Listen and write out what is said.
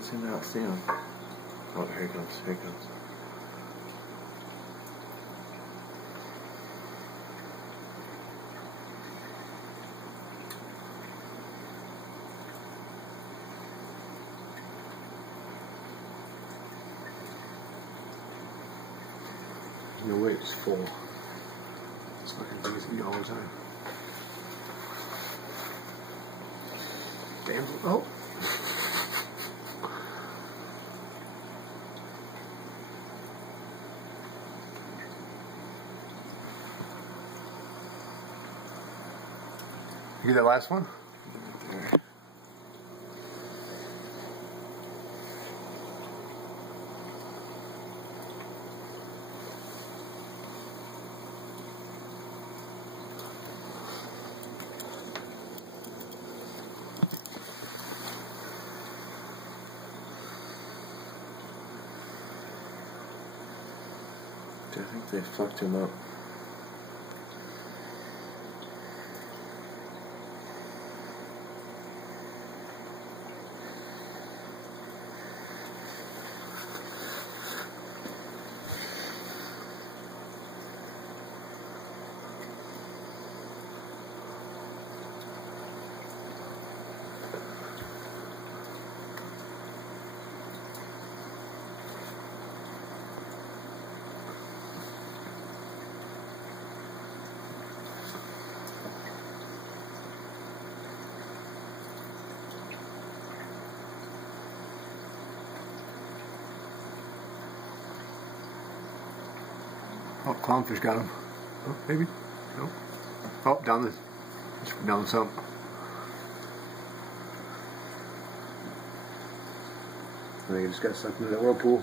What's in that sound? Oh, here it comes, here it comes. No way it's full. It's not as big as it all the time. Damn. Oh! You get that last one? There. I think they fucked him up. Oh, clownfish got him. Oh, maybe. No. Oh, down the sump. I think he just got sucked into that whirlpool.